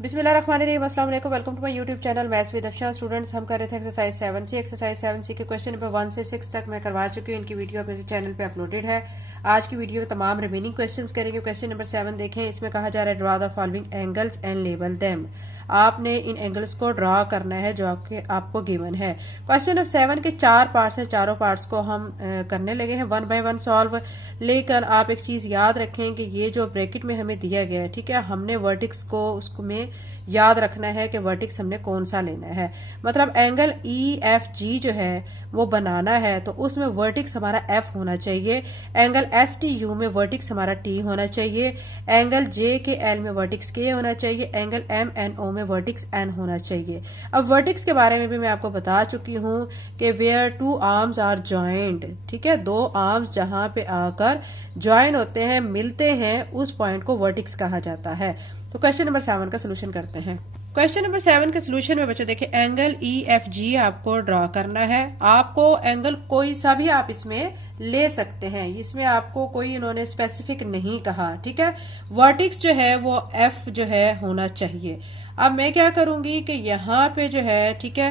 बिस्मिल्लाहिर्रहमानिर्रहीम, अस्सलाम वालेकुम। Welcome to my YouTube channel maths with Afsha. Students, हम कर रहे थे एक्सरसाइज 7C। एक्सरसाइज 7C के क्वेश्चन नंबर 1 से 6 तक मैं करवा चुकी हूँ। इनकी वीडियो मेरे चैनल पे अपलोडेड है। आज की वीडियो में तमाम रिमेनिंग क्वेश्चंस करेंगे। क्वेश्चन नंबर 7 देखें। इसमें कहा जा रहा है draw the following angles and label them. आपने इन एंगल्स को ड्रा करना है जो आपको गिवन है। क्वेश्चन नंबर 7 के 4 पार्ट्स हैं। चारों पार्ट्स को हम करने लगे हैं 1 बाय 1 सॉल्व। लेकिन आप एक चीज याद रखें कि ये जो ब्रैकेट में हमें दिया गया है, ठीक है, हमने वर्टिक्स को उसको में याद रखना है कि वर्टिक्स हमने कौन सा लेना है। मतलब एंगल EFG जो है वो बनाना है तो उसमें वर्टिक्स हमारा F होना चाहिए। एंगल STU में वर्टिक्स हमारा T होना चाहिए। एंगल JKL में वर्टिक्स K होना चाहिए। एंगल MNO में वर्टिक्स N होना चाहिए। अब वर्टिक्स के बारे में भी मैं आपको बता चुकी हूँ कि वेयर 2 आर्म्स आर ज्वाइंट, ठीक है, 2 आर्म्स जहां पे आकर ज्वाइन होते हैं, मिलते हैं, उस पॉइंट को वर्टिक्स कहा जाता है। तो क्वेश्चन नंबर 7 का सोल्यूशन करते हैं। क्वेश्चन नंबर 7 के सोल्यूशन में बच्चों देखिए, एंगल EFG आपको ड्रा करना है। आपको एंगल कोई सा भी आप इसमें ले सकते हैं, इसमें आपको कोई इन्होंने स्पेसिफिक नहीं कहा, ठीक है। वर्टिक्स जो है वो F जो है होना चाहिए। अब मैं क्या करूंगी कि यहाँ पे जो है, ठीक है,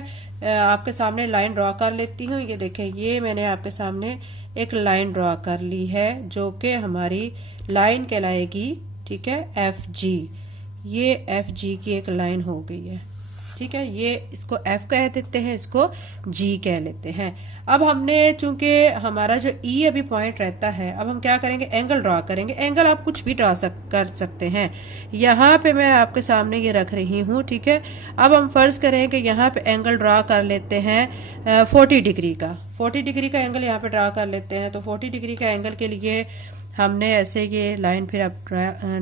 आपके सामने लाइन ड्रॉ कर लेती हूँ। ये देखें, ये मैंने आपके सामने एक लाइन ड्रॉ कर ली है जो कि हमारी लाइन कहलाएगी, ठीक है, FG। ये FG की एक लाइन हो गई है, ठीक है। ये इसको F कह देते हैं, इसको G कह लेते हैं। अब हमने चूंकि हमारा जो E अभी पॉइंट रहता है, अब हम क्या करेंगे, एंगल ड्रॉ करेंगे। एंगल आप कुछ भी ड्रॉ कर सकते हैं। यहाँ पे मैं आपके सामने ये रख रही हूँ, ठीक है। अब हम फर्ज करें कि यहाँ पे एंगल ड्रॉ कर लेते हैं 40 डिग्री का। 40 डिग्री का एंगल यहाँ पे ड्रॉ कर लेते हैं। तो 40 डिग्री का एंगल के लिए हमने ऐसे ये लाइन फिर आप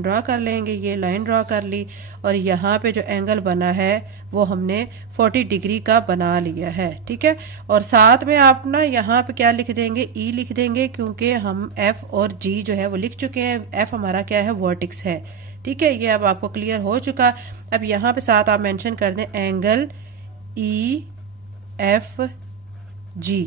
ड्रॉ कर लेंगे। ये लाइन ड्रॉ कर ली और यहाँ पे जो एंगल बना है वो हमने 40 डिग्री का बना लिया है, ठीक है। और साथ में आप ना यहाँ पे क्या लिख देंगे, E लिख देंगे, क्योंकि हम F और G जो है वो लिख चुके हैं। F हमारा क्या है, वर्टिक्स है, ठीक है। ये अब आपको क्लियर हो चुका। अब यहाँ पे साथ आप मेंशन कर दें एंगल EFG,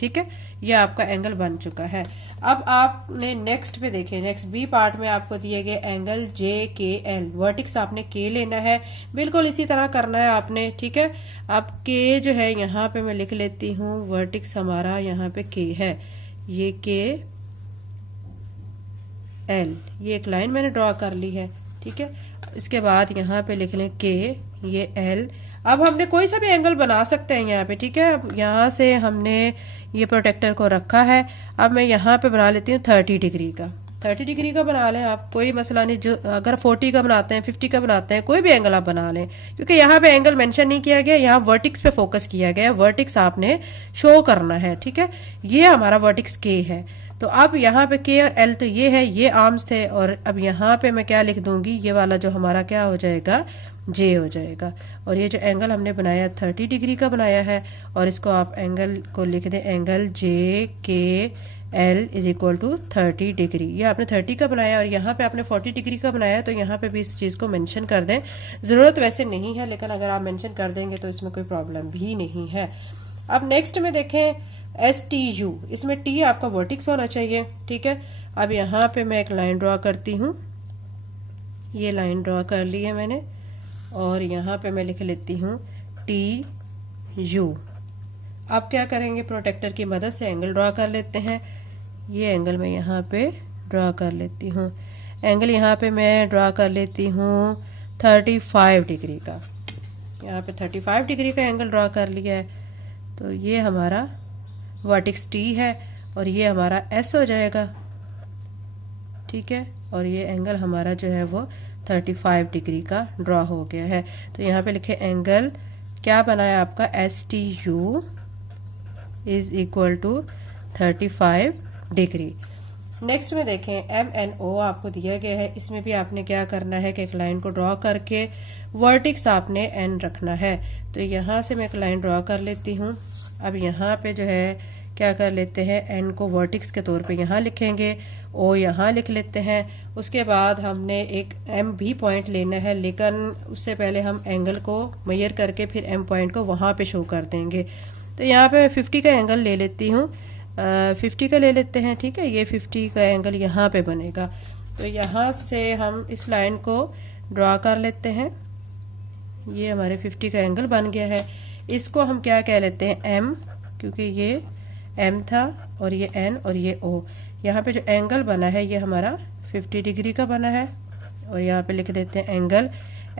ठीक है। ये आपका एंगल बन चुका है। अब आपने नेक्स्ट पे देखें, नेक्स्ट B पार्ट में आपको दिए गए एंगल JKL। वर्टिक्स आपने K लेना है, बिल्कुल इसी तरह करना है आपने, ठीक है। अब K जो है यहाँ पे मैं लिख लेती हूँ, वर्टिक्स हमारा यहाँ पे K है, ये KL, ये एक लाइन मैंने ड्रॉ कर ली है, ठीक है। इसके बाद यहाँ पे लिख लें K, ये L। अब हमने कोई सा भी एंगल बना सकते हैं यहाँ पे, ठीक है। अब यहाँ से हमने ये प्रोटेक्टर को रखा है। अब मैं यहाँ पे बना लेती हूँ 30 डिग्री का। 30 डिग्री का बना लें आप, कोई मसला नहीं। जो अगर 40 का बनाते हैं, 50 का बनाते हैं, कोई भी एंगल आप बना लें, क्योंकि यहाँ पे एंगल मेंशन नहीं किया गया, यहाँ वर्टिक्स पे फोकस किया गया। वर्टिक्स आपने शो करना है, ठीक है। ये हमारा वर्टिक्स K है। तो अब यहाँ पे K और L तो ये है, ये आर्म्स थे। और अब यहाँ पे मैं क्या लिख दूंगी, ये वाला जो हमारा क्या हो जाएगा, J हो जाएगा। और ये जो एंगल हमने बनाया 30 डिग्री का बनाया है, और इसको आप एंगल को लिख दें, angle JKL is equal to 30 degree. ये आपने 30 का बनाया और यहाँ पे आपने 40 डिग्री का बनाया, तो यहाँ पे भी इस चीज़ को मेंशन कर दें। ज़रूरत वैसे नहीं है, लेकिन अगर आप मेंशन कर देंगे तो इसमें कोई प्रॉब्लम भी नहीं है। अब नेक्स्ट में देखें STU, इसमें T आपका वर्टिक्स होना चाहिए, ठीक है। अब यहाँ पे मैं एक लाइन ड्रॉ करती हूँ। ये लाइन ड्रॉ कर ली है मैंने, और यहाँ पे मैं लिख लेती हूँ TU। अब क्या करेंगे, प्रोटेक्टर की मदद से एंगल ड्रॉ कर लेते हैं। ये एंगल मैं यहाँ पे ड्रॉ कर लेती हूँ। एंगल यहाँ पे मैं ड्रॉ कर लेती हूँ 35 डिग्री का। यहाँ पे 35 डिग्री का एंगल ड्रॉ कर लिया है। तो ये हमारा वर्टिक्स T है और ये हमारा S हो जाएगा, ठीक है। और ये एंगल हमारा जो है वो 35 डिग्री का ड्रॉ हो गया है। तो यहाँ पे लिखे एंगल क्या बना है आपका, STU is equal to 35 degree. Next में देखें MNO आपको दिया गया है। इसमें भी आपने क्या करना है कि एक लाइन को ड्रॉ करके वर्टिक्स आपने N रखना है। तो यहाँ से मैं एक लाइन ड्रॉ कर लेती हूँ। अब यहाँ पे जो है क्या कर लेते हैं, N को वर्टिक्स के तौर पे यहाँ लिखेंगे, O यहाँ लिख लेते हैं। उसके बाद हमने एक M भी पॉइंट लेना है, लेकिन उससे पहले हम एंगल को मेजर करके फिर M पॉइंट को वहाँ पे शो कर देंगे। तो यहाँ पे मैं 50 का एंगल ले लेती हूँ, 50 का ले लेते हैं, ठीक है। ये 50 का एंगल यहाँ पे बनेगा। तो यहाँ से हम इस लाइन को ड्रॉ कर लेते हैं, ये हमारे 50 का एंगल बन गया है। इसको हम क्या कह लेते हैं, एम, क्योंकि ये एम था और ये एन और ये ओ। यहाँ पे जो एंगल बना है ये हमारा 50 डिग्री का बना है और यहाँ पे लिख देते हैं angle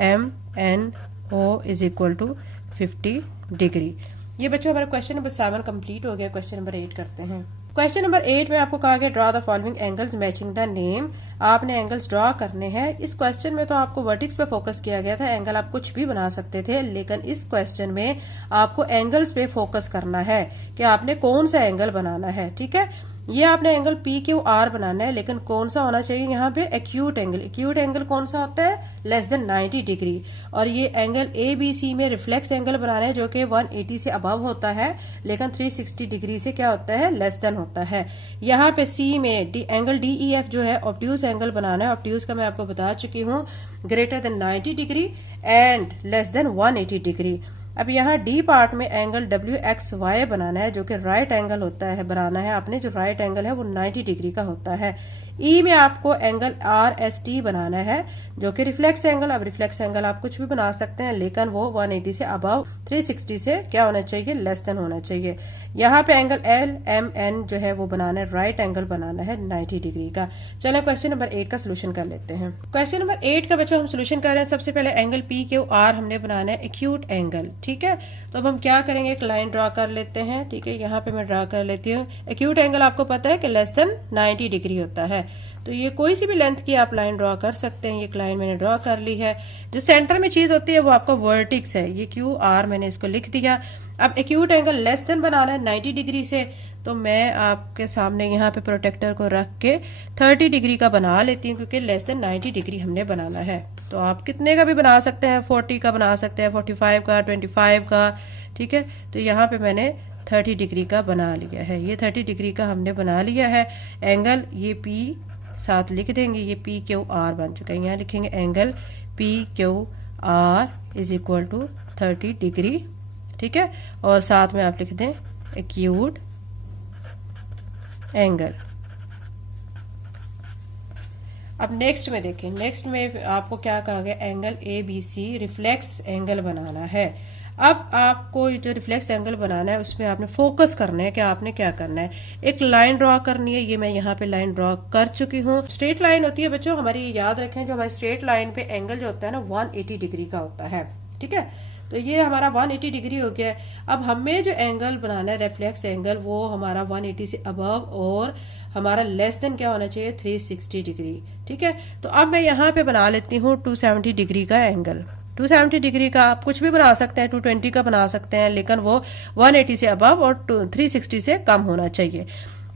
M N O is equal to 50 degree. ये बच्चों हमारा क्वेश्चन नंबर 7 कंप्लीट हो गया। क्वेश्चन नंबर 8 करते हैं। क्वेश्चन नंबर 8 में आपको कहा गया draw the following angles matching the name. आपने एंगल्स ड्रॉ करने हैं। इस क्वेश्चन में तो आपको वर्टिक्स पे फोकस किया गया था, एंगल आप कुछ भी बना सकते थे, लेकिन इस क्वेश्चन में आपको एंगल्स पे फोकस करना है कि आपने कौन सा एंगल बनाना है। ठीक है, ये आपने एंगल पी क्यू आर बनाना है, लेकिन कौन सा होना चाहिए यहाँ पे, एक्यूट एंगल। एक्यूट एंगल कौन सा होता है, लेस देन 90 डिग्री। और ये एंगल ए बी सी में रिफ्लेक्स एंगल बनाना है जो कि 180 से अबव होता है, लेकिन 360 डिग्री से क्या होता है, लेस देन होता है। यहाँ पे सी में एंगल डी ई एफ जो है ऑब्ट्यूज एंगल बनाना है। ऑब्ट्यूज का मैं आपको बता चुकी हूँ, greater than 90 degree and less than 180 degree. अब यहाँ डी पार्ट में एंगल डब्ल्यू एक्स वाई बनाना है जो कि राइट एंगल होता है, बनाना है आपने। जो राइट एंगल है वो 90 डिग्री का होता है। ई में आपको एंगल आर एस टी बनाना है जो कि रिफ्लेक्स एंगल। अब रिफ्लेक्स एंगल आप कुछ भी बना सकते हैं, लेकिन वो 180 से अबव 360 से क्या होना चाहिए, लेस देन होना चाहिए। यहाँ पे एंगल एल एम एन जो है वो बनाना है, राइट एंगल बनाना है 90 डिग्री का। चलो क्वेश्चन नंबर 8 का सोल्यूशन कर लेते हैं। क्वेश्चन नंबर 8 का बच्चों हम सोल्यूशन कर रहे हैं। सबसे पहले एंगल पी क्यू आर हमने बनाना है एक्यूट एंगल। ठीक है, तो अब हम क्या करेंगे, एक लाइन ड्रॉ कर लेते हैं। ठीक है, यहाँ पे मैं ड्रॉ कर लेती हूँ। एक्यूट एंगल आपको पता है कि लेस देन 90 डिग्री होता है, तो ये कोई सी भी लेंथ की आप लाइन ड्रॉ कर सकते हैं। ये एक लाइन मैंने ड्रॉ कर ली है। जो सेंटर में चीज होती है वो आपका वर्टिक्स है, ये क्यू आर मैंने इसको लिख दिया। अब एक्यूट एंगल लेस देन बनाना है 90 डिग्री से, तो मैं आपके सामने यहाँ पे प्रोटेक्टर को रख के 30 डिग्री का बना लेती हूँ, क्योंकि लेस देन 90 डिग्री हमने बनाना है। तो आप कितने का भी बना सकते हैं, 40 का बना सकते हैं, 45 का, 25 का। ठीक है, तो यहाँ पे मैंने 30 डिग्री का बना लिया है। ये 30 डिग्री का हमने बना लिया है एंगल। ये पी साथ लिख देंगे, ये पी क्यू आर बन चुका है। यहाँ लिखेंगे angle P Q R is equal to 30 degree. ठीक है, और साथ में आप लिख दें एक्यूट एंगल। अब नेक्स्ट में देखें, नेक्स्ट में आपको क्या कहा गया, angle A B C reflex angle बनाना है। अब आपको जो रिफ्लेक्स एंगल बनाना है उसमें आपने फोकस करना है कि आपने क्या करना है। एक लाइन ड्रॉ करनी है, ये मैं यहाँ पे लाइन ड्रॉ कर चुकी हूँ। स्ट्रेट लाइन होती है बच्चों हमारी, याद रखें, जो हमारी स्ट्रेट लाइन पे एंगल जो होता है ना 180 डिग्री का होता है। ठीक है, तो ये हमारा 180 डिग्री हो गया है। अब हमें जो एंगल बनाना है रिफ्लेक्स एंगल, वो हमारा 180 से अबव और हमारा लेस देन क्या होना चाहिए, 360 डिग्री। ठीक है, तो अब मैं यहाँ पे बना लेती हूँ 270 डिग्री का एंगल। 270 डिग्री का आप कुछ भी बना सकते हैं, 220 का बना सकते हैं, लेकिन वो 180 से अबव और 360 से कम होना चाहिए।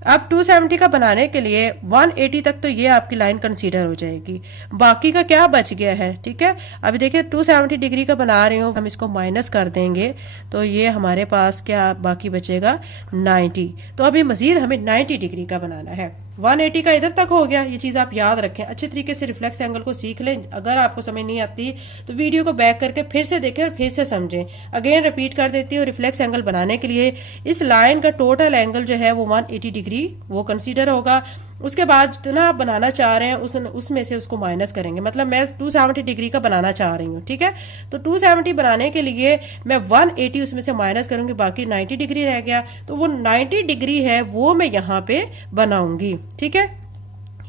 अब 270 का बनाने के लिए 180 तक तो ये आपकी लाइन कंसीडर हो जाएगी, बाकी का क्या बच गया है। ठीक है, अभी देखिए 270 डिग्री का बना रही हूँ, हम इसको माइनस कर देंगे तो ये हमारे पास क्या बाकी बचेगा, 90। तो अभी मजीद हमें 90 डिग्री का बनाना है। 180 का इधर तक हो गया, ये चीज आप याद रखें, अच्छे तरीके से रिफ्लेक्स एंगल को सीख लें। अगर आपको समझ नहीं आती तो वीडियो को बैक करके फिर से देखें और फिर से समझें। अगेन रिपीट कर देती हूँ, रिफ्लेक्स एंगल बनाने के लिए इस लाइन का टोटल एंगल जो है वो 180 डिग्री वो कंसीडर होगा। उसके बाद जितना आप बनाना चाह रहे हैं उसमें से उसको माइनस करेंगे। मतलब मैं 270 डिग्री का बनाना चाह रही हूँ, ठीक है, तो 270 बनाने के लिए मैं 180 उसमें से माइनस करूंगी, बाकी 90 डिग्री रह गया, तो वो 90 डिग्री है वो मैं यहाँ पे बनाऊंगी। ठीक है,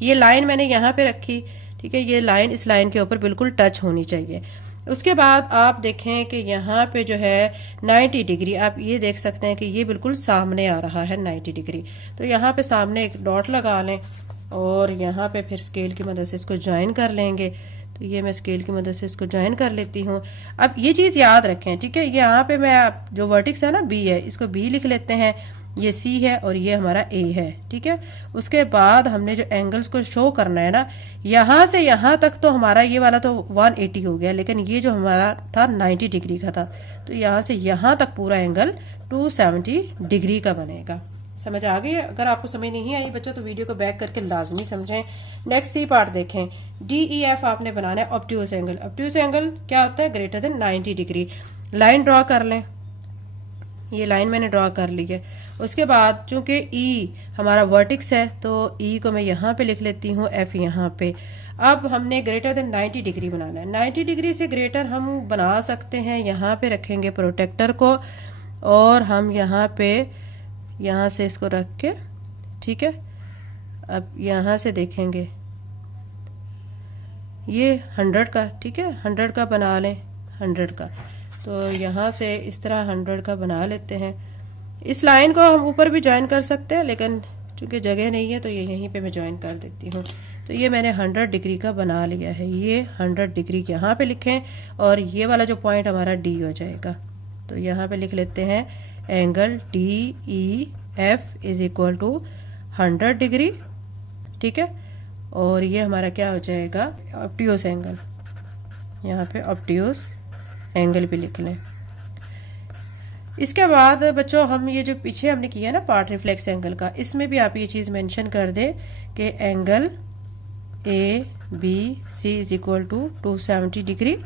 ये लाइन मैंने यहाँ पे रखी। ठीक है, ये लाइन इस लाइन के ऊपर बिल्कुल टच होनी चाहिए। उसके बाद आप देखें कि यहाँ पे जो है 90 डिग्री, आप ये देख सकते हैं कि ये बिल्कुल सामने आ रहा है 90 डिग्री। तो यहाँ पे सामने एक डॉट लगा लें और यहाँ पे फिर स्केल की मदद से इसको ज्वाइन कर लेंगे। तो ये मैं स्केल की मदद से इसको ज्वाइन कर लेती हूँ। अब ये चीज़ याद रखें, ठीक है, यहाँ पे मैं जो वर्टिक्स है ना बी है, इसको बी लिख लेते हैं, ये सी है और ये हमारा ए है। ठीक है, उसके बाद हमने जो एंगल्स को शो करना है ना, यहाँ से यहाँ तक तो हमारा ये वाला तो 180 हो गया, लेकिन ये जो हमारा था 90 डिग्री का था, तो यहाँ से यहाँ तक पूरा एंगल 270 डिग्री का बनेगा। समझ आ गई? अगर आपको समझ नहीं आई बच्चों तो वीडियो को बैक करके लाजमी समझें। नेक्स्ट सी पार्ट देखें, डी ई एफ आपने बनाना है ऑब्ट्यूज एंगल। ऑब्ट्यूज एंगल क्या होता है, greater than 90 degree. Line draw कर लें, ये लाइन मैंने ड्रॉ कर ली है। उसके बाद चूंकि ई हमारा वर्टिक्स है तो ई को मैं यहाँ पे लिख लेती हूँ, एफ यहाँ पे। अब हमने ग्रेटर देन 90 डिग्री बनाना है। 90 डिग्री से ग्रेटर हम बना सकते हैं। यहाँ पे रखेंगे प्रोटेक्टर को और हम यहाँ पे यहाँ से इसको रख के, ठीक है। अब यहाँ से देखेंगे ये 100 का, ठीक है, 100 का बना लें, 100 का। तो यहाँ से इस तरह 100 का बना लेते हैं। इस लाइन को हम ऊपर भी ज्वाइन कर सकते हैं, लेकिन चूंकि जगह नहीं है तो ये यहीं पे मैं ज्वाइन कर देती हूँ। तो ये मैंने 100 डिग्री का बना लिया है। ये 100 डिग्री यहाँ पे लिखें और ये वाला जो पॉइंट हमारा डी हो जाएगा। तो यहाँ पे लिख लेते हैं angle DEF is equal to 100 degree, ठीक है। और ये हमारा क्या हो जाएगा, ऑब्ट्यूस एंगल। यहाँ पे ऑब्ट्यूस एंगल भी लिख लें। इसके बाद बच्चों हम ये जो पीछे हमने किया ना पार्ट रिफ्लेक्स एंगल का, इसमें भी आप ये चीज़ मेंशन कर दें कि angle ABC is equal to 270 degree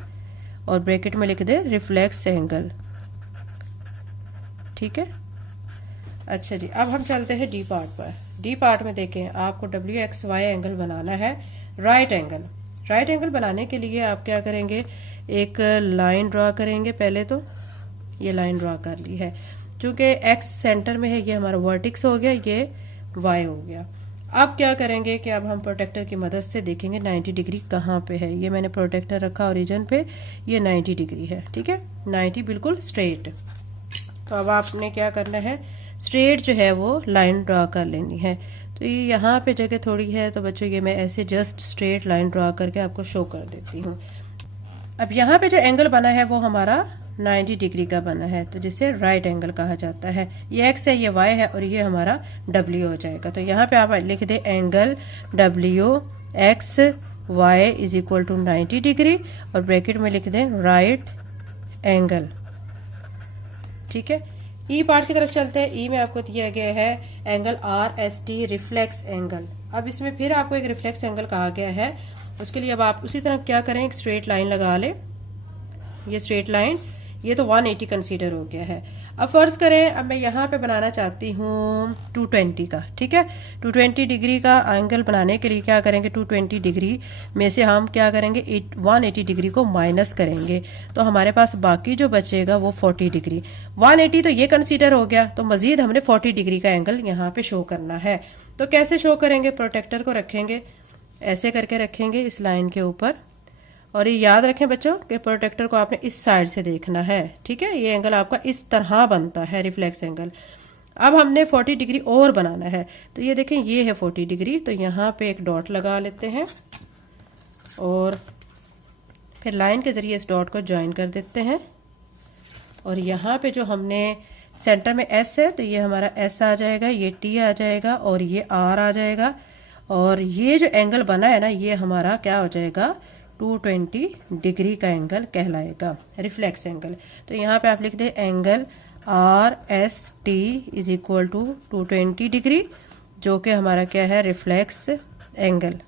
और ब्रैकेट में लिख दे रिफ्लेक्स एंगल, ठीक है। अच्छा जी, अब हम चलते हैं डी पार्ट पर। डी पार्ट में देखें आपको WXY एंगल बनाना है, राइट एंगल। राइट एंगल बनाने के लिए आप क्या करेंगे, एक लाइन ड्रा करेंगे। पहले तो ये लाइन ड्रा कर ली है, चूंकि X सेंटर में है, ये हमारा वर्टिक्स हो गया, ये Y हो गया। अब क्या करेंगे कि अब हम प्रोटेक्टर की मदद से देखेंगे 90 डिग्री कहाँ पे है। ये मैंने प्रोटेक्टर रखा ओरिजिन पे, ये 90 डिग्री है, ठीक है, 90 बिल्कुल स्ट्रेट। तो अब आपने क्या करना है, स्ट्रेट जो है वो लाइन ड्रा कर लेनी है। तो ये यहाँ पे जगह थोड़ी है, तो बच्चों ये मैं ऐसे जस्ट स्ट्रेट लाइन ड्रा करके आपको शो कर देती हूँ। अब यहाँ पे जो एंगल बना है वो हमारा 90 डिग्री का बना है, तो जिसे राइट एंगल कहा जाता है। ये X है, ये Y है और ये हमारा W हो जाएगा। तो यहाँ पे आप लिख दे angle WXY is equal to 90 degree और ब्रैकेट में लिख दें राइट एंगल, ठीक है। ई पार्ट की तरफ चलते हैं। ई में आपको दिया गया है एंगल RST रिफ्लेक्स एंगल। अब इसमें फिर आपको एक रिफ्लेक्स एंगल कहा गया है। उसके लिए अब आप उसी तरह क्या करें, एक स्ट्रेट लाइन लगा लें। ये स्ट्रेट लाइन, ये तो 180 कंसीडर हो गया है। अब फर्ज करें अब मैं यहाँ पे बनाना चाहती हूँ 220 का, ठीक है। 220 डिग्री का एंगल बनाने के लिए क्या करेंगे, 220 डिग्री में से हम क्या करेंगे 180 डिग्री को माइनस करेंगे, तो हमारे पास बाकी जो बचेगा वो 40 डिग्री। 180 तो ये कंसीडर हो गया, तो मजीद हमने 40 डिग्री का एंगल यहाँ पे शो करना है। तो कैसे शो करेंगे, प्रोटेक्टर को रखेंगे, ऐसे करके रखेंगे इस लाइन के ऊपर। और ये याद रखें बच्चों कि प्रोटेक्टर को आपने इस साइड से देखना है, ठीक है। ये एंगल आपका इस तरह बनता है रिफ्लेक्स एंगल। अब हमने 40 डिग्री और बनाना है, तो ये देखें ये है 40 डिग्री। तो यहाँ पे एक डॉट लगा लेते हैं और फिर लाइन के जरिए इस डॉट को ज्वाइन कर देते हैं। और यहाँ पे जो हमने सेंटर में S है, तो ये हमारा S आ जाएगा, ये T आ जाएगा और ये R आ जाएगा। और ये जो एंगल बना है ना, ये हमारा क्या हो जाएगा, 220 डिग्री का एंगल कहलाएगा, रिफ्लेक्स एंगल। तो यहाँ पे आप लिख दें angle RST is equal to 220 degree, जो कि हमारा क्या है, रिफ्लेक्स एंगल,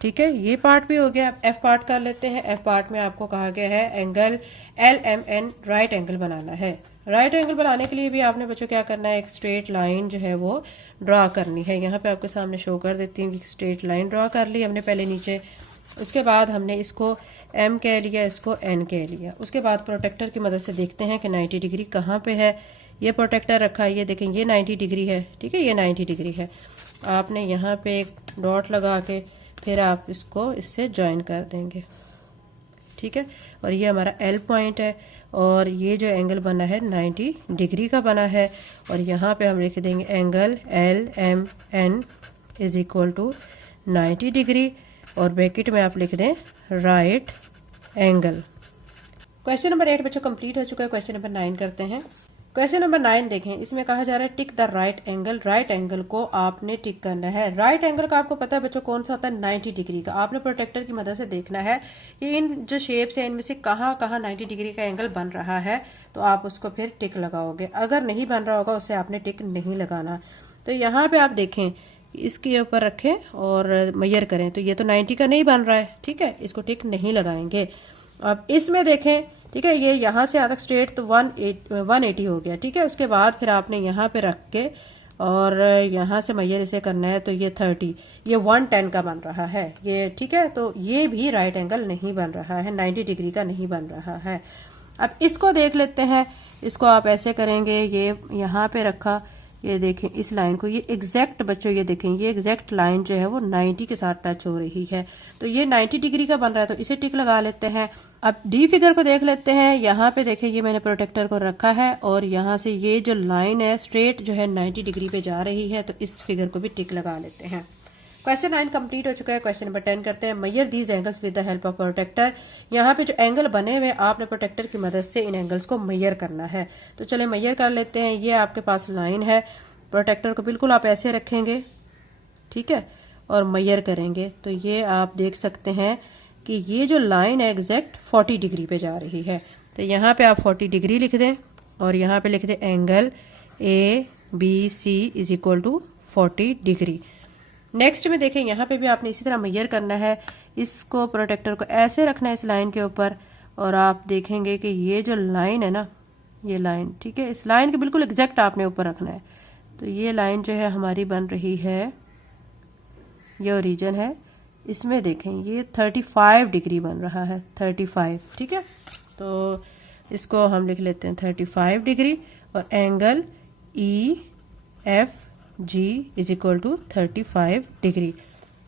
ठीक है। ये पार्ट भी हो गया। अब F पार्ट कर लेते हैं। F पार्ट में आपको कहा गया है एंगल LMN राइट एंगल बनाना है। राइट एंगल बनाने के लिए भी आपने बच्चों क्या करना है, एक स्ट्रेट लाइन जो है वो ड्रा करनी है। यहाँ पे आपके सामने शो कर देती हूँ कि स्ट्रेट लाइन ड्रा कर ली हमने पहले नीचे। उसके बाद हमने इसको M कह लिया, इसको N कह लिया। उसके बाद प्रोटेक्टर की मदद से देखते हैं कि 90 डिग्री कहाँ पे है। ये प्रोटेक्टर रखा है, ये देखें ये 90 डिग्री है, ठीक है, ये 90 डिग्री है। आपने यहाँ पे एक डॉट लगा के फिर आप इसको इससे ज्वाइन कर देंगे, ठीक है। और ये हमारा L पॉइंट है और ये जो एंगल बना है 90 डिग्री का बना है। और यहाँ पे हम लिख देंगे angle LMN is equal to 90 degree और ब्रैकेट में आप लिख दें राइट एंगल। क्वेश्चन नंबर 8 बच्चों कंप्लीट हो चुका है। क्वेश्चन नंबर 9 करते हैं। क्वेश्चन नंबर 9 देखें, इसमें कहा जा रहा है tick the right angle. Right angle को आपने टिक करना है। राइट एंगल का आपको पता है बच्चों कौन सा होता है, 90 डिग्री का। आपने प्रोटेक्टर की मदद से देखना है कि इन जो शेप्स है इनमें से कहाँ कहाँ 90 डिग्री का एंगल बन रहा है, तो आप उसको फिर टिक लगाओगे। अगर नहीं बन रहा होगा उसे आपने टिक नहीं लगाना। तो यहाँ पे आप देखें, इसके ऊपर रखें और मेजर करें, तो ये तो 90 का नहीं बन रहा है, ठीक है, इसको टिक नहीं लगाएंगे। अब इसमें देखें, ठीक है, ये यहाँ से यहाँ तक स्ट्रेट तो 180 हो गया, ठीक है। उसके बाद फिर आपने यहाँ पे रख के और यहाँ से मैयर इसे करना है तो ये 30, ये 110 का बन रहा है ये, ठीक है। तो ये भी राइट एंगल नहीं बन रहा है, 90 डिग्री का नहीं बन रहा है। अब इसको देख लेते हैं, इसको आप ऐसे करेंगे, ये यहाँ पे रखा, ये देखें इस लाइन को, ये एग्जैक्ट बच्चों ये देखें ये एग्जैक्ट लाइन जो है वो 90 के साथ टच हो रही है, तो ये 90 डिग्री का बन रहा है, तो इसे टिक लगा लेते हैं। अब डी फिगर को देख लेते हैं, यहाँ पे देखें ये मैंने प्रोटेक्टर को रखा है और यहाँ से ये जो लाइन है स्ट्रेट जो है 90 डिग्री पे जा रही है, तो इस फिगर को भी टिक लगा लेते हैं। क्वेश्चन 9 कंप्लीट हो चुका है। क्वेश्चन नंबर 10 करते हैं। Measure these angles with the help of protractor. यहाँ पे जो एंगल बने हुए आपने प्रोटेक्टर की मदद से इन एंगल्स को मैयर करना है, तो चले मैयर कर लेते हैं। ये आपके पास लाइन है, प्रोटेक्टर को बिल्कुल आप ऐसे रखेंगे, ठीक है, और मैयर करेंगे, तो ये आप देख सकते हैं कि ये जो लाइन है एग्जैक्ट 40 डिग्री पे जा रही है, तो यहाँ पे आप 40 डिग्री लिख दें और यहाँ पे लिख दें angle ABC is equal to 40 degree. Next में देखें यहाँ पे भी आपने इसी तरह मैयर करना है, इसको प्रोटेक्टर को ऐसे रखना है इस लाइन के ऊपर, और आप देखेंगे कि ये जो लाइन है ना, ये लाइन, ठीक है, इस लाइन के बिल्कुल एग्जैक्ट आपने ऊपर रखना है। तो ये लाइन जो है हमारी बन रही है, ये ओरिजिन है, इसमें देखें ये 35 डिग्री बन रहा है, 35, ठीक है। तो इसको हम लिख लेते हैं 35 डिग्री और angle EFG is equal to 35 degree.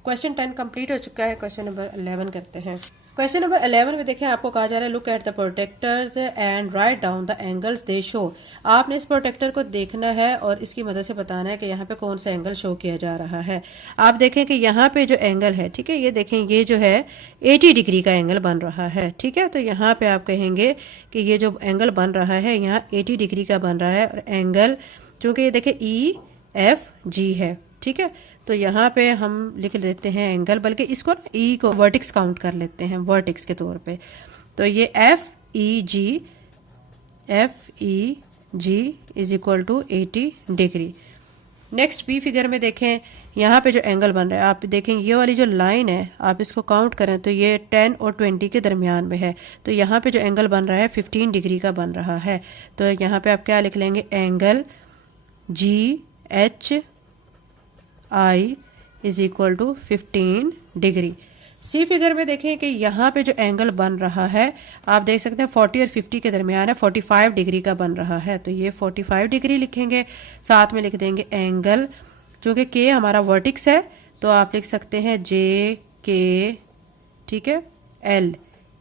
Question 10 complete हो चुका है। क्वेश्चन नंबर 11 करते हैं। क्वेश्चन नंबर 11 में देखें आपको कहा जा रहा है look at the protectors and write down the angles they show. आपने इस प्रोटेक्टर को देखना है और इसकी मदद से बताना है कि यहाँ पे कौन सा एंगल शो किया जा रहा है। आप देखें कि यहाँ पे जो एंगल है, ठीक है, ये देखें ये जो है 80 डिग्री का एंगल बन रहा है, ठीक है। तो यहाँ पे आप कहेंगे कि ये जो एंगल बन रहा है यहाँ 80 डिग्री का बन रहा है, और एंगल चूंकि ये देखें EFG है, ठीक है, तो यहाँ पे हम लिख लेते हैं एंगल, बल्कि इसको ना ई को वर्टिक्स काउंट कर लेते हैं वर्टिक्स के तौर पे। तो ये FEG is equal to 80 degree. Next B figure में देखें यहाँ पे जो एंगल बन रहा है, आप देखें ये वाली जो लाइन है आप इसको काउंट करें तो ये 10 और 20 के दरमियान में है, तो यहाँ पे जो एंगल बन रहा है 15 डिग्री का बन रहा है। तो यहाँ पे आप क्या लिख लेंगे, angle GHI is equal to 15 degree. C figure में देखें कि यहाँ पे जो एंगल बन रहा है आप देख सकते हैं 40 और 50 के दरमियान है, 45 डिग्री का बन रहा है, तो ये 45 डिग्री लिखेंगे। साथ में लिख देंगे एंगल, चूँकि के हमारा वर्टिक्स है तो आप लिख सकते हैं JK, ठीक है, L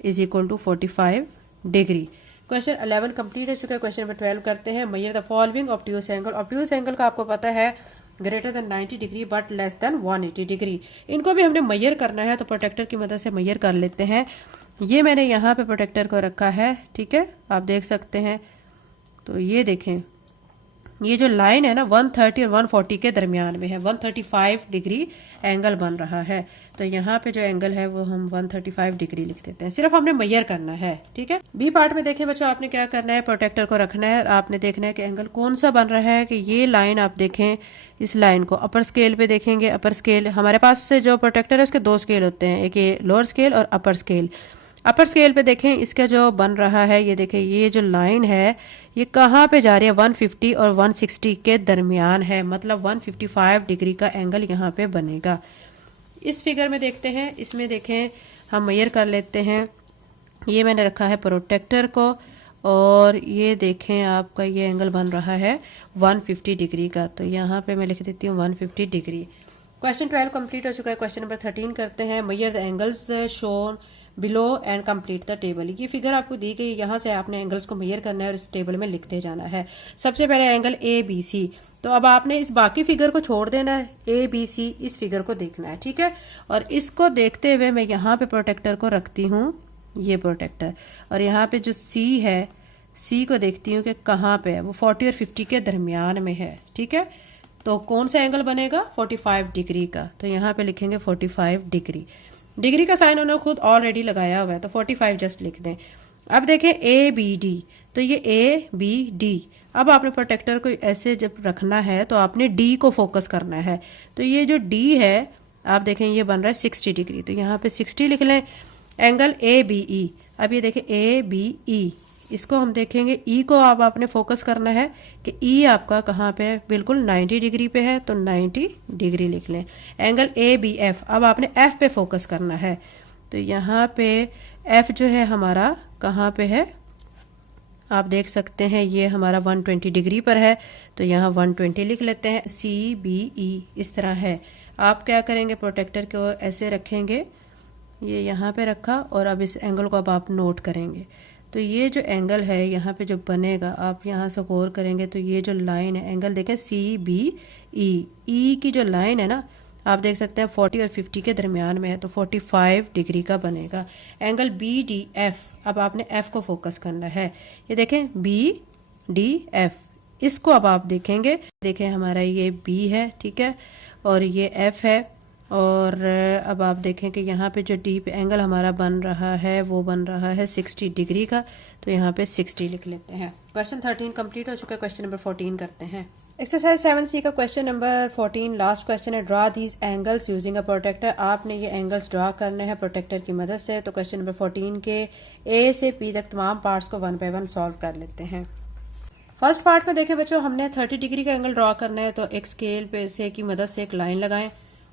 is equal to 45 degree. Question 11 complete हो चुका है। क्वेश्चन नंबर 12 करते हैं। Measure the following obtuse angle. Obtuse angle का आपको पता है greater than 90 degree but less than 180 degree. इनको भी हमने मैयर करना है, तो प्रोटेक्टर की मदद से मैयर कर लेते हैं। ये मैंने यहाँ पे प्रोटेक्टर को रखा है, ठीक है, आप देख सकते हैं। तो ये देखें ये जो लाइन है ना 130 और 140 के दरमियान में है, 135 डिग्री एंगल बन रहा है, तो यहाँ पे जो एंगल है वो हम 135 डिग्री लिख देते हैं। सिर्फ हमने मैयर करना है, ठीक है। बी पार्ट में देखें बच्चों, आपने क्या करना है, प्रोटेक्टर को रखना है और आपने देखना है कि एंगल कौन सा बन रहा है। कि ये लाइन आप देखें, इस लाइन को अपर स्केल पे देखेंगे। अपर स्केल हमारे पास से जो प्रोटेक्टर है उसके दो स्केल होते हैं, एक ये लोअर स्केल और अपर स्केल। अपर स्केल पे देखें इसका जो बन रहा है, ये देखें ये जो लाइन है ये कहाँ पे जा रही है, 150 और 160 के दरमियान है, मतलब 155 डिग्री का एंगल यहाँ पे बनेगा। इस फिगर में देखते हैं, इसमें देखें हम मैयर कर लेते हैं। ये मैंने रखा है प्रोटेक्टर को और ये देखें आपका ये एंगल बन रहा है 150 डिग्री का, तो यहाँ पे मैं लिख देती हूँ 150 डिग्री। क्वेश्चन 12 कंप्लीट हो चुका है। क्वेश्चन नंबर 13 करते हैं। Measure the angles shown below and complete the table. ये फिगर आपको दी गई, यहाँ से आपने एंगल्स को मैयर करना है और इस टेबल में लिखते जाना है। सबसे पहले एंगल ABC, तो अब आपने इस बाकी फिगर को छोड़ देना है, ABC इस फिगर को देखना है, ठीक है। और इसको देखते हुए मैं यहाँ पे प्रोटेक्टर को रखती हूँ, ये प्रोटेक्टर, और यहाँ पे जो C है, C को देखती हूँ कि कहाँ पे है, वो 40 और 50 के दरमियान में है, ठीक है। तो कौन सा एंगल बनेगा, 45 डिग्री का, तो यहाँ पे लिखेंगे 45 डिग्री। डिग्री का साइन उन्होंने खुद ऑलरेडी लगाया हुआ है, तो 45 जस्ट लिख दें। अब देखें ABD, तो ये ABD, अब आपने प्रोटेक्टर को ऐसे जब रखना है तो आपने D को फोकस करना है, तो ये जो D है आप देखें ये बन रहा है 60 डिग्री, तो यहाँ पे 60 लिख लें। एंगल ABE, अब ये देखें ABE, इसको हम देखेंगे। ई को अब आपने फोकस करना है कि ई आपका कहाँ पे है, बिल्कुल 90 डिग्री पे है, तो 90 डिग्री लिख लें। एंगल ए बी एफ, अब आपने एफ पे फोकस करना है, तो यहाँ पे एफ जो है हमारा कहाँ पे है, आप देख सकते हैं ये हमारा 120 डिग्री पर है, तो यहाँ 120 लिख लेते हैं। सी बी ई इस तरह है। आप क्या करेंगे, प्रोटेक्टर को ऐसे रखेंगे, ये यहाँ पे रखा, और अब इस एंगल को अब आप नोट करेंगे। तो ये जो एंगल है यहाँ पे जो बनेगा, आप यहाँ से गौर करेंगे तो ये जो लाइन है, एंगल देखें सी बी ई, ई की जो लाइन है ना, आप देख सकते हैं 40 और 50 के दरमियान में है, तो 45 डिग्री का बनेगा। एंगल बी डी एफ, अब आपने एफ को फोकस करना है, ये देखें बी डी एफ, इसको अब आप देखेंगे, देखें हमारा ये बी है, ठीक है, और ये एफ है, और अब आप देखें कि यहाँ पे जो डीप एंगल हमारा बन रहा है वो बन रहा है 60 डिग्री का, तो यहाँ पे 60 लिख लेते हैं। क्वेश्चन 13 कंप्लीट हो चुका है। क्वेश्चन नंबर 14 करते हैं। एक्सरसाइज 7C का क्वेश्चन नंबर 14 लास्ट क्वेश्चन है। Draw these angles using a protractor, आपने ये एंगल्स ड्रा करने हैं प्रोटेक्टर की मदद से। तो क्वेश्चन नंबर 14 के ए से पी तक तमाम पार्ट्स को 1 बाय 1 सॉल्व कर लेते हैं। फर्स्ट पार्ट में देखें बच्चों, हमने 30 डिग्री का एंगल ड्रा करना है, तो एक स्केल पे से की मदद से एक लाइन लगाएं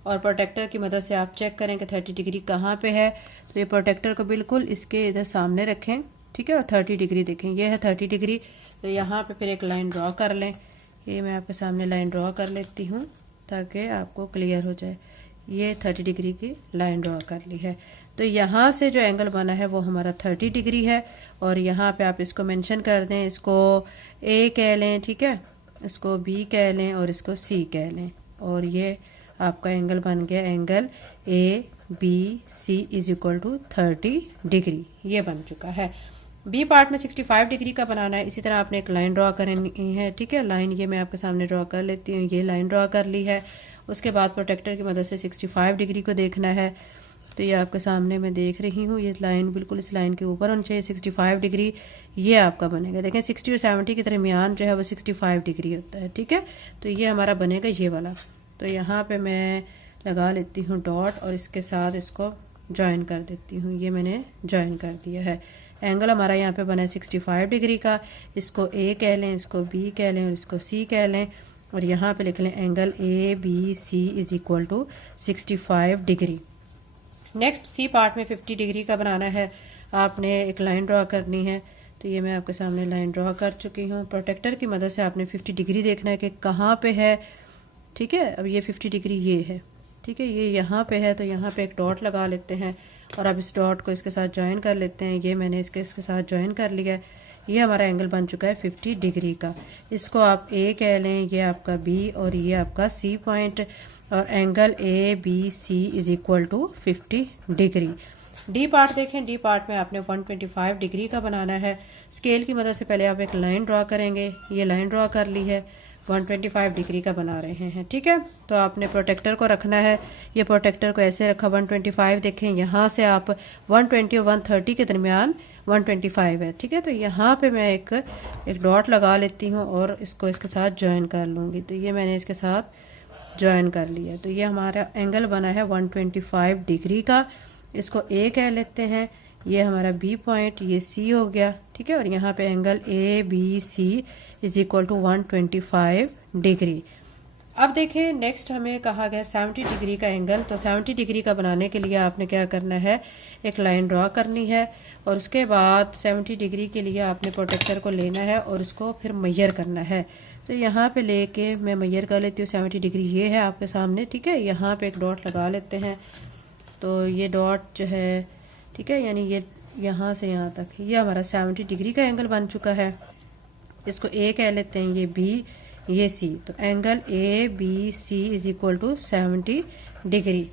और प्रोटेक्टर की मदद से आप चेक करें कि 30 डिग्री कहाँ पे है। तो ये प्रोटेक्टर को बिल्कुल इसके इधर सामने रखें, ठीक है, और 30 डिग्री देखें, ये है 30 डिग्री। तो यहाँ पे फिर एक लाइन ड्रॉ कर लें। ये मैं आपके सामने लाइन ड्रॉ कर लेती हूँ ताकि आपको क्लियर हो जाए। ये 30 डिग्री की लाइन ड्रॉ कर ली है। तो यहाँ से जो एंगल बना है वो हमारा 30 डिग्री है, और यहाँ पे आप इसको मेंशन कर दें, इसको ए कह लें, ठीक है, इसको बी कह लें और इसको सी कह लें, और ये आपका एंगल बन गया angle A B C is equal to 30 degree, ये बन चुका है। बी पार्ट में 65 डिग्री का बनाना है। इसी तरह आपने एक लाइन ड्रॉ करनी है, ठीक है, लाइन ये मैं आपके सामने ड्रॉ कर लेती हूँ, ये लाइन ड्रॉ कर ली है। उसके बाद प्रोटेक्टर की मदद से 65 डिग्री को देखना है। तो ये आपके सामने मैं देख रही हूँ, ये लाइन बिल्कुल इस लाइन के ऊपर होनी चाहिए 65 डिग्री, ये आपका बनेगा। देखें 60 और 70 के दरमियान जो है वो 65 डिग्री होता है, ठीक है। तो ये हमारा बनेगा ये वाला। तो यहाँ पे मैं लगा लेती हूँ डॉट, और इसके साथ इसको ज्वाइन कर देती हूँ, ये मैंने ज्वाइन कर दिया है। एंगल हमारा यहाँ पे बना है 65 डिग्री का, इसको ए कह लें, इसको बी कह लें और इसको सी कह लें, और यहाँ पे लिख लें angle A B C is equal to 65 degree. Next C part में 50 डिग्री का बनाना है, आपने एक लाइन ड्रॉ करनी है। तो ये मैं आपके सामने लाइन ड्रॉ कर चुकी हूँ। प्रोटेक्टर की मदद से आपने 50 डिग्री देखना है कि कहाँ पे है, ठीक है। अब ये 50 डिग्री ये है, ठीक है, ये यहाँ पे है, तो यहाँ पे एक डॉट लगा लेते हैं, और अब इस डॉट को इसके साथ ज्वाइन कर लेते हैं। ये मैंने इसके साथ ज्वाइन कर लिया है। ये हमारा एंगल बन चुका है 50 डिग्री का। इसको आप ए कह लें, ये आपका बी और ये आपका सी पॉइंट, और angle A B C is equal to 50 degree. D part देखें, डी पार्ट में आपने 125 डिग्री का बनाना है। स्केल की मदद से पहले आप एक लाइन ड्रॉ करेंगे, ये लाइन ड्रॉ कर ली है, 125 डिग्री का बना रहे हैं, ठीक है। तो आपने प्रोटेक्टर को रखना है, ये प्रोटेक्टर को ऐसे रखा 125, देखें यहाँ से आप 120 और 130 के दरमियान 125 है, ठीक है। तो यहाँ पे मैं एक डॉट लगा लेती हूँ और इसको इसके साथ ज्वाइन कर लूँगी। तो ये मैंने इसके साथ ज्वाइन कर लिया। तो ये हमारा एंगल बना है 125 डिग्री का। इसको ए कह लेते हैं, ये हमारा बी पॉइंट, ये सी हो गया, ठीक है, और यहाँ पे angle A B C is equal to 125 degree. अब देखें नेक्स्ट हमें कहा गया 70 डिग्री का एंगल। तो 70 डिग्री का बनाने के लिए आपने क्या करना है, एक लाइन ड्रॉ करनी है, और उसके बाद 70 डिग्री के लिए आपने प्रोटेक्टर को लेना है और उसको फिर मैयर करना है। तो यहाँ पे लेके मैं मैयर कर लेती हूँ 70 डिग्री, ये है आपके सामने, ठीक है। यहाँ पे एक डॉट लगा लेते हैं, तो ये डॉट जो है, ठीक है, यानी ये यहाँ से यहाँ तक, ये हमारा 70 डिग्री का एंगल बन चुका है। इसको ए कह लेते हैं, ये बी, ये सी। तो angle A B C is equal to 70 degree.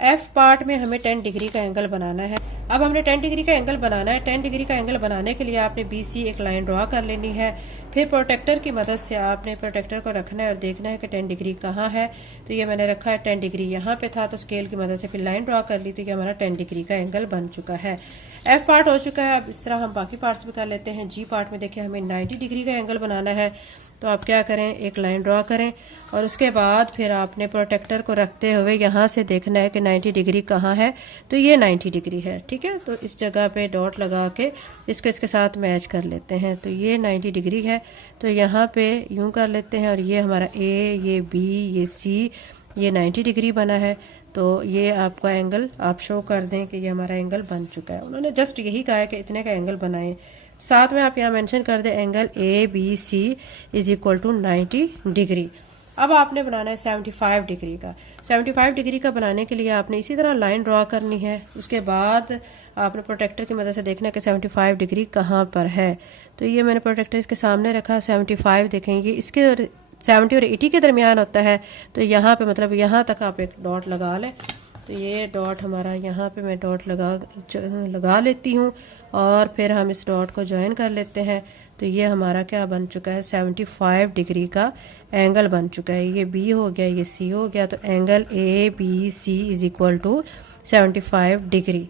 F part में हमें 10 डिग्री का एंगल बनाना है। अब हमने 10 डिग्री का एंगल बनाना है। 10 डिग्री का एंगल बनाने के लिए आपने बी सी एक लाइन ड्रॉ कर लेनी है। फिर प्रोटेक्टर की मदद से आपने प्रोटेक्टर को रखना है और देखना है कि 10 डिग्री कहाँ है। तो ये मैंने रखा है 10 डिग्री यहाँ पे था, तो स्केल की मदद से फिर लाइन ड्रॉ कर ली, तो ये हमारा 10 डिग्री का एंगल बन चुका है। एफ पार्ट हो चुका है। अब इस तरह हम बाकी पार्ट्स भी कर लेते हैं। जी पार्ट में देखिए हमें 90 डिग्री का एंगल बनाना है। तो आप क्या करें, एक लाइन ड्रॉ करें और उसके बाद फिर आपने प्रोटेक्टर को रखते हुए यहाँ से देखना है कि 90 डिग्री कहाँ है। तो ये 90 डिग्री है, ठीक है। तो इस जगह पे डॉट लगा के इसको इसके साथ मैच कर लेते हैं। तो ये 90 डिग्री है, तो यहाँ पे यूं कर लेते हैं और ये हमारा ए, ये बी, ये सी, ये 90 डिग्री बना है। तो ये आपका एंगल आप शो कर दें कि ये हमारा एंगल बन चुका है। उन्होंने जस्ट यही कहा है कि इतने का एंगल बनाएं। साथ में आप यहाँ मेंशन कर दें angle A B C is equal to 90 degree. अब आपने बनाना है 75 डिग्री का। 75 डिग्री का बनाने के लिए आपने इसी तरह लाइन ड्रॉ करनी है। उसके बाद आपने प्रोटेक्टर की मदद से देखना है कि 75 डिग्री कहाँ पर है। तो ये मैंने प्रोटेक्टर इसके सामने रखा। 75 देखें, ये इसके 70 और 80 के दरमियान होता है। तो यहाँ पे मतलब यहाँ तक आप एक डॉट लगा लें। तो ये डॉट हमारा यहाँ पे मैं डॉट लगा लेती हूँ और फिर हम इस डॉट को ज्वाइन कर लेते हैं। तो ये हमारा क्या बन चुका है, 75 डिग्री का एंगल बन चुका है। ये बी हो गया, ये सी हो गया। तो angle A B C is equal to 75 degree.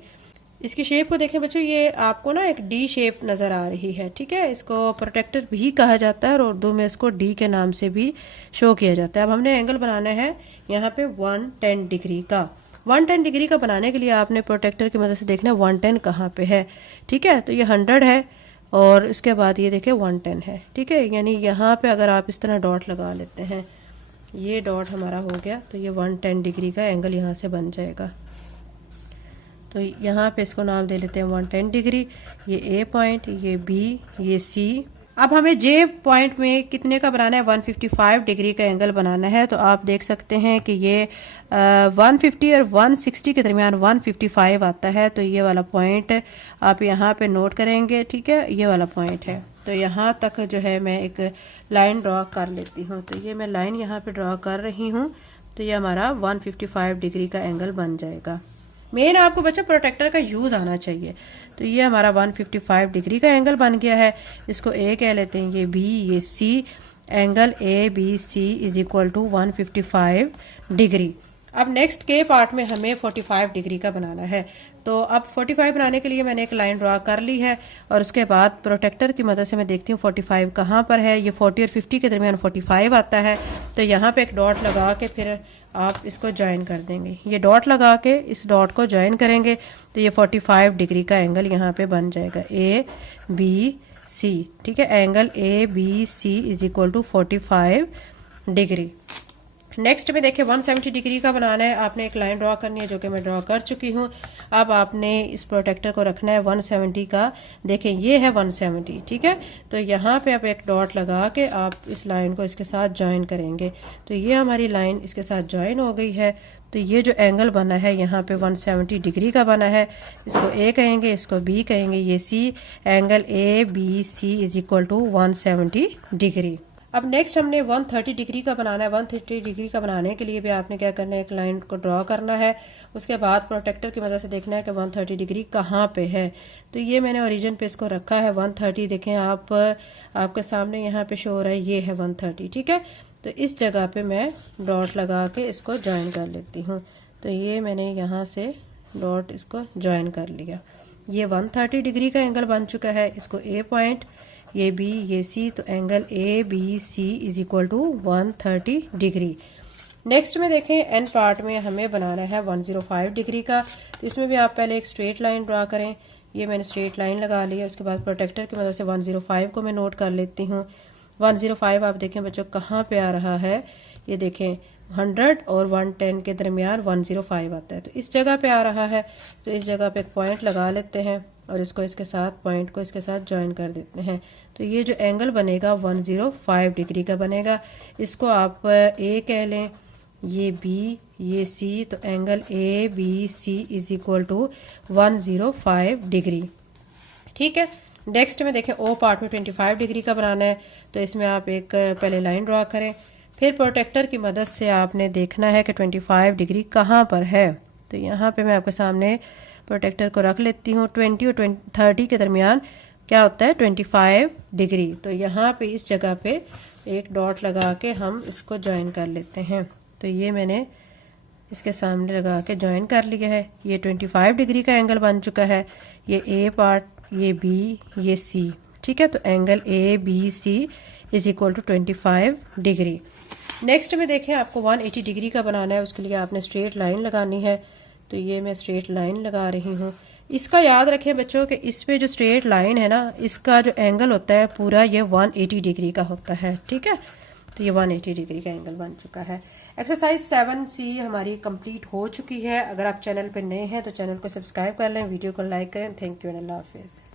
इसकी शेप को देखें बच्चों, ये आपको ना एक डी शेप नज़र आ रही है, ठीक है। इसको प्रोटेक्टर भी कहा जाता है और उर्दू में इसको डी के नाम से भी शो किया जाता है। अब हमने एंगल बनाना है यहाँ पे 110 डिग्री का। 110 डिग्री का बनाने के लिए आपने प्रोटेक्टर की मदद से देखना है 110 कहाँ पे है, ठीक है। तो ये 100 है और इसके बाद ये देखिए 110 है, ठीक है। यानी यहाँ पे अगर आप इस तरह डॉट लगा लेते हैं, ये डॉट हमारा हो गया। तो ये 110 डिग्री का एंगल यहाँ से बन जाएगा। तो यहाँ पे इसको नाम दे लेते हैं 110 डिग्री। ये ए पॉइंट, ये बी, ये सी। अब हमें जे पॉइंट में कितने का बनाना है, 155 डिग्री का एंगल बनाना है। तो आप देख सकते हैं कि ये 150 और 160 के दरमियान 155 आता है। तो ये वाला पॉइंट आप यहाँ पे नोट करेंगे, ठीक है। ये वाला पॉइंट है। तो यहाँ तक जो है मैं एक लाइन ड्रॉ कर लेती हूँ। तो ये मैं लाइन यहाँ पे ड्रॉ कर रही हूँ। तो ये हमारा 155 डिग्री का एंगल बन जाएगा। मेन आपको बच्चा प्रोटेक्टर का यूज आना चाहिए। तो ये हमारा 155 डिग्री का एंगल बन गया है। इसको ए कह लेते हैं, ये बी, ये C. Angle A B C is equal to 155 degree. अब नेक्स्ट के पार्ट में हमें 45 डिग्री का बनाना है। तो अब 45 बनाने के लिए मैंने एक लाइन ड्रॉ कर ली है और उसके बाद प्रोटेक्टर की मदद से मैं देखती हूँ 45 कहाँ पर है। ये 40 और 50 के दरमियान 45 आता है। तो यहाँ पे एक डॉट लगा के फिर आप इसको ज्वाइन कर देंगे। ये डॉट लगा के इस डॉट को ज्वाइन करेंगे तो ये 45 डिग्री का एंगल यहाँ पे बन जाएगा, ए बी सी, ठीक है। Angle A B C is equal to 45 degree. Next में देखिए 170 डिग्री का बनाना है। आपने एक लाइन ड्रॉ करनी है जो कि मैं ड्रॉ कर चुकी हूँ। अब आपने इस प्रोटेक्टर को रखना है 170 का। देखें ये है 170, ठीक है। तो यहाँ पे आप एक डॉट लगा के आप इस लाइन को इसके साथ ज्वाइन करेंगे। तो ये हमारी लाइन इसके साथ ज्वाइन हो गई है। तो ये जो एंगल बना है यहाँ पे 170 डिग्री का बना है। इसको ए कहेंगे, इसको बी कहेंगे, ये C. Angle A B C is equal to 170 degree. अब नेक्स्ट हमने 130 डिग्री का बनाना है। 130 डिग्री का बनाने के लिए भी आपने क्या करना है, एक लाइन को ड्रॉ करना है। उसके बाद प्रोटेक्टर की मदद से देखना है कि 130 डिग्री कहाँ पे है। तो ये मैंने ओरिजिन पे इसको रखा है 130। देखें आप, आपके सामने यहाँ पे शो हो रहा है, ये है 130, ठीक है। तो इस जगह पे मैं डॉट लगा के इसको ज्वाइन कर लेती हूँ। तो ये मैंने यहाँ से डॉट इसको ज्वाइन कर लिया। ये 130 डिग्री का एंगल बन चुका है। इसको ए पॉइंट, ये बी, ये सी। तो angle A B C is equal to 130 degree. Next में देखें एन पार्ट में हमें बनाना है 105 डिग्री का। तो इसमें भी आप पहले एक स्ट्रेट लाइन ड्रा करें। ये मैंने स्ट्रेट लाइन लगा ली है। उसके बाद प्रोटेक्टर की मदद से 105 को मैं नोट कर लेती हूँ। 105 आप देखें बच्चों कहाँ पे आ रहा है, ये देखें 100 और 110 के दरमियान 105 आता है। तो इस जगह पे आ रहा है। तो इस जगह पे एक पॉइंट लगा लेते हैं और इसको इसके साथ, पॉइंट को इसके साथ ज्वाइन कर देते हैं। तो ये जो एंगल बनेगा 105 डिग्री का बनेगा। इसको आप ए कह लें, ये बी, ये सी। तो angle A B C is equal to 105 degree, ठीक है। नेक्स्ट में देखें ओ पार्ट में 25 डिग्री का बनाना है। तो इसमें आप एक पहले लाइन ड्रॉ करें, फिर प्रोटेक्टर की मदद से आपने देखना है कि 25 डिग्री कहाँ पर है। तो यहाँ पे मैं आपके सामने प्रोटेक्टर को रख लेती हूँ। 20 और 30 के दरमियान क्या होता है, 25 डिग्री। तो यहाँ पे इस जगह पे एक डॉट लगा के हम इसको ज्वाइन कर लेते हैं। तो ये मैंने इसके सामने लगा के ज्वाइन कर लिया है। ये 25 डिग्री का एंगल बन चुका है। ये ए पार्ट, ये बी, ये सी, ठीक है। तो angle A B C is equal to 25 degree. Next में देखें आपको 180 डिग्री का बनाना है, उसके लिए आपने स्ट्रेट लाइन लगानी है। तो ये मैं स्ट्रेट लाइन लगा रही हूँ। इसका याद रखें बच्चों कि इस पे जो स्ट्रेट लाइन है ना, इसका जो एंगल होता है पूरा ये 180 डिग्री का होता है, ठीक है। तो ये 180 डिग्री का एंगल बन चुका है। एक्सरसाइज 7C हमारी कंप्लीट हो चुकी है। अगर आप चैनल पर नए हैं तो चैनल को सब्सक्राइब कर लें, वीडियो को लाइक करें। थैंक यू एंड अल्लाह हाफिज़।